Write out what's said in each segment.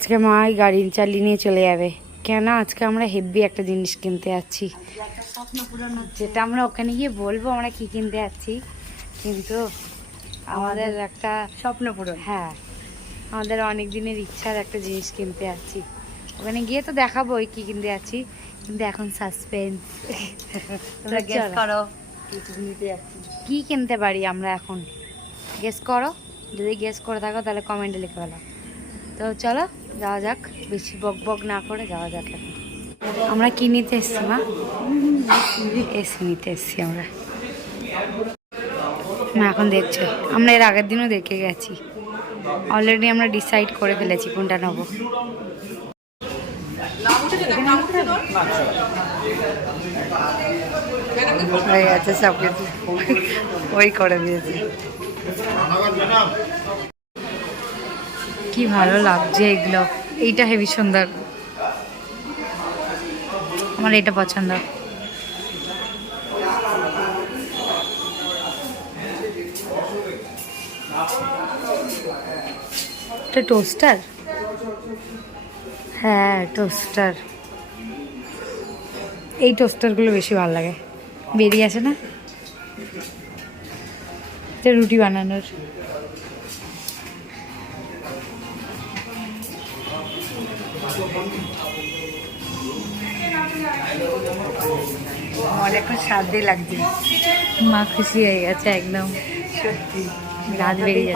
আজকে মা গাড়ি চালিয়ে নিয়ে চলে যাবে কেন আজকে আমরা হেভি একটা জিনিস কিনতে যাচ্ছি যেটা আমরা ওখানে গিয়ে বলবো আমরা কি কিনতে যাচ্ছি কিন্তু আমাদের একটা স্বপ্ন পূরণ। হ্যাঁ, আমাদের অনেক দিনের ইচ্ছার একটা জিনিস কিনতে যাচ্ছি। ওখানে গিয়ে তো দেখাবোই কি কিনতে যাচ্ছি, কিন্তু এখন সাসপেন্স। তোমরা গেস করো কি কিনতে পারি আমরা এখন। গেস করো, যদি গেস করে থাকো তাহলে কমেন্টে লিখে ফেলো। তো চলো যাওয়া যাক, বেশি বক বক না করে যাওয়া যাক। এখন আমরা কি নিতে এসছি মা? এসি নিতে এসছি আমরা। এখন দেখছো, আমরা এর আগের দিনও দেখে গেছি। অলরেডি আমরা ডিসাইড করে ফেলেছি কোনটা নেবো। হয়ে গেছে সব কিছু, ওই করে দিয়েছে। কি ভালো লাগছে এগুলো, এইটা হেভি সুন্দর, আমার এটা পছন্দ। এটা টোস্টার, হ্যাঁ টোস্টার। এই টোস্টারগুলো বেশি ভালো লাগে, বেরিয়ে আসে না এটা রুটি বানানোর। অনেক স্বাদই লাগছে, মা খুশি হয়ে গেছে একদম, সত্যি রাত বেরিয়ে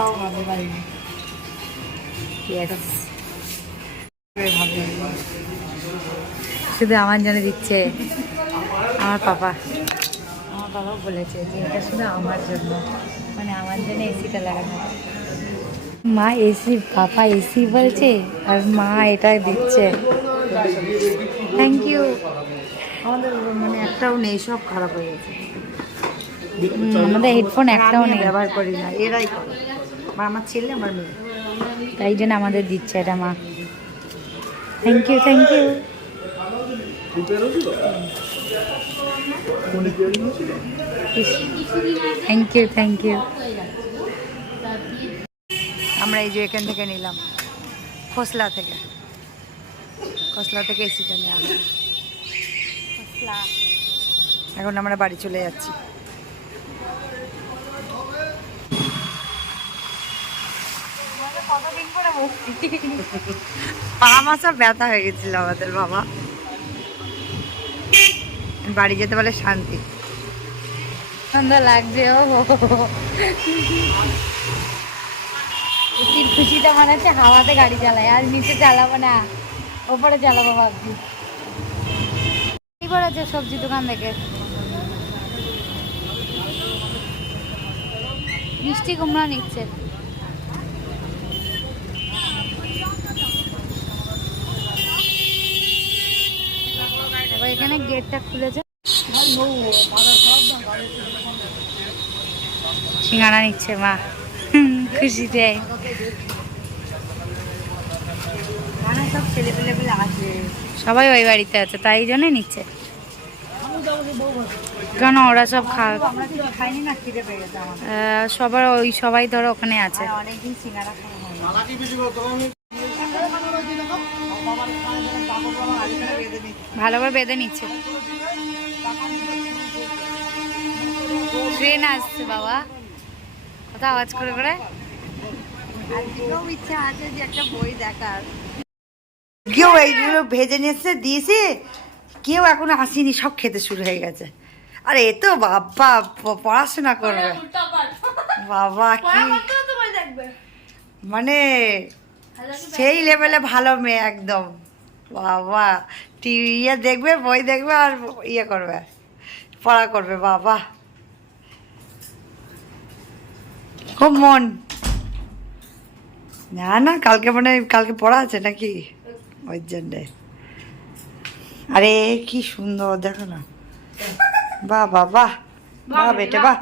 যাচ্ছে। শুধু আমার জন্য দিচ্ছে আমার পাপা। আমার বাবা বলেছে যে এটা শুধু আমার জন্য, মানে আমার জন্য এসিটা লাগানো। মা এসি, পাপা এসি বলছে আর মা এটা দিচ্ছে। Thank you. আমাদের মানে একটাও নেই, সব খারাপ হয়ে গেছে। আমাদের হেডফোন একটাও নেই, ব্যবহার করি না, এরাই করে। আমার ছেলে আমার মেয়ে, তাই জন্য আমাদের দিচ্ছে এটা মা। Thank you thank you. Thank you thank you. আমরা এই যে এখান থেকে নিলাম, খোসলা থেকে, খোসলা থেকে এসিটা নেওয়া হয়। এখন আমরা বাড়ি চলে যাচ্ছি। পা মাসা ব্যথা হয়ে গেছিল আমাদের বাবা, বাড়ি যেতে বলে শান্তি। সুন্দর লাগছে। ও খুশিটা মনে হচ্ছে হাওয়াতে গাড়ি চালায়, আর নিচে চালাবো না, ওপরে চালাবো ভাবছি। কি করেছে সবজি দোকান থেকে মিষ্টি কুমড়া নিচ্ছে। এখানে গেটটা খুলেছে, সিঙ্গাড়া নিচ্ছে মা খুশিতে। সব ছেলেপেলে আছে, সবাই ওই বাড়িতে আছে তাই জন্য নিচ্ছে, কেন ওরা সব আমরা কিছু খাইনি না, খিদে পেয়ে গেছে আমাদের। সবার ওই সবাই ধরো ওখানে আছে। অনেকদিন সিঙ্গারা খাওয়া ভালো করে বেঁধে নিচ্ছে। ট্রেন আসছে বাবা, কোথাও আওয়াজ করে করে। আজকেও ইচ্ছা আছে যে একটা বই দেখার। কেউ এইগুলো ভেজে নিয়েছে দিয়েছে, কেউ এখন আসেনি, সব খেতে শুরু হয়ে গেছে। আরে এ তো বাবা পড়াশোনা করবে বাবা, কি মানে সেই লেভেলে ভালো মেয়ে একদম। বাবা টিভি ইয়ে দেখবে, বই দেখবে আর ইয়ে করবে, পড়া করবে। বাবা খুব মন। না না কালকে মানে কালকে পড়া আছে নাকি, ওই জন্যে। আরে কি সুন্দর দেখো না, বাহ বাহ বাহ বাহ বেটে বাহ।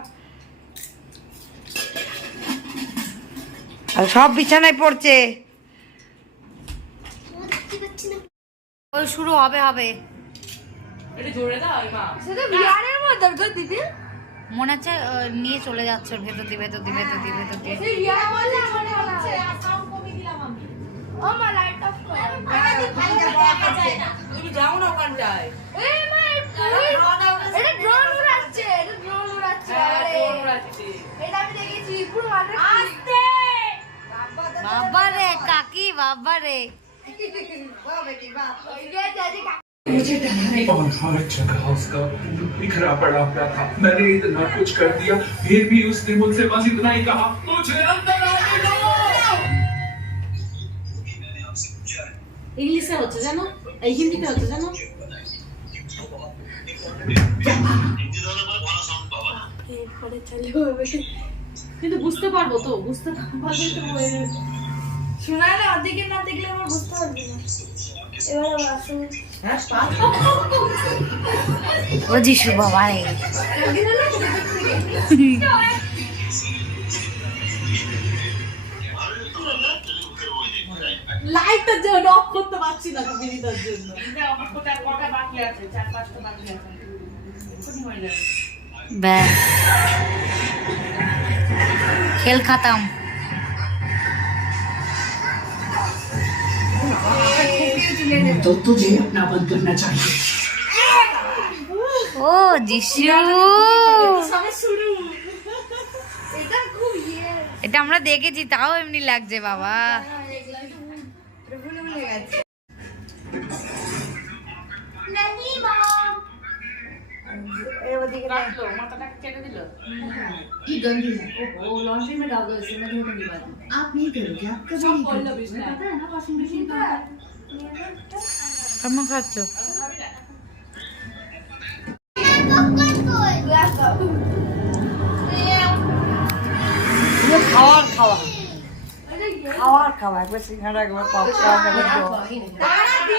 আর সব বিছানায় পড়ছে। ওই শুরু হবে হবে মনে হচ্ছে নিয়ে চলে যাচ্ছে ওর ভেতর দিয়ে ভেতর দিয়ে ভেতর দিয়ে ভেতর দিয়ে। যাও না ওখানটায়। এটা ড্রোন উড়াচ্ছে, এটা ড্রোন উড়াচ্ছে। বাবা রে কাকি, বাবা রে। मुझे और हर जगह उसका बिखरा पड़ा हुआ था। मैंने इतना कुछ कर दिया, फिर भी उसने मुझसे बस इतना ही कहा, मुझे अंदर आने दो। ইংলিশে হচ্ছে জানো, এই হিন্দিতে হচ্ছে জানো। কিন্তু বুঝতে পারবো তো, বুঝতে পারবে তো। শোনায় না, অর্ধেকের না দেখলে আমার বুঝতে পারবি না। এবার আসুন। ও যিশু বাবা রে। লাইটটা যে অফ করতে পারছি না বিনিতার জন্য। আমার কোটা কটা বাকি আছে, 4-5টা বাকি আছে। এক্ষুনি হয়ে যাবে। ব্যাস, খেল খতম। तो तुझे अपना बंद करना चाहिए। ও যিশু, সবে শুরু। এটা আমরা দেখেছি, তাও এমনি লাগছে বাবা। কাটলো, মাথাটা কেটে দিল। ये गंदी है वो लॉन्ड्री में डाल दो इसे मैं धोने की बात आप नहीं करोगे आप कभी সব नहीं করলো करोगे বিছনায়। पता है ना वॉशिंग मशीन का কেমন খাচ্ছ? খাওয়ার খাওয়া একবার সিঙ্গারা একবার পপকর্ন একবার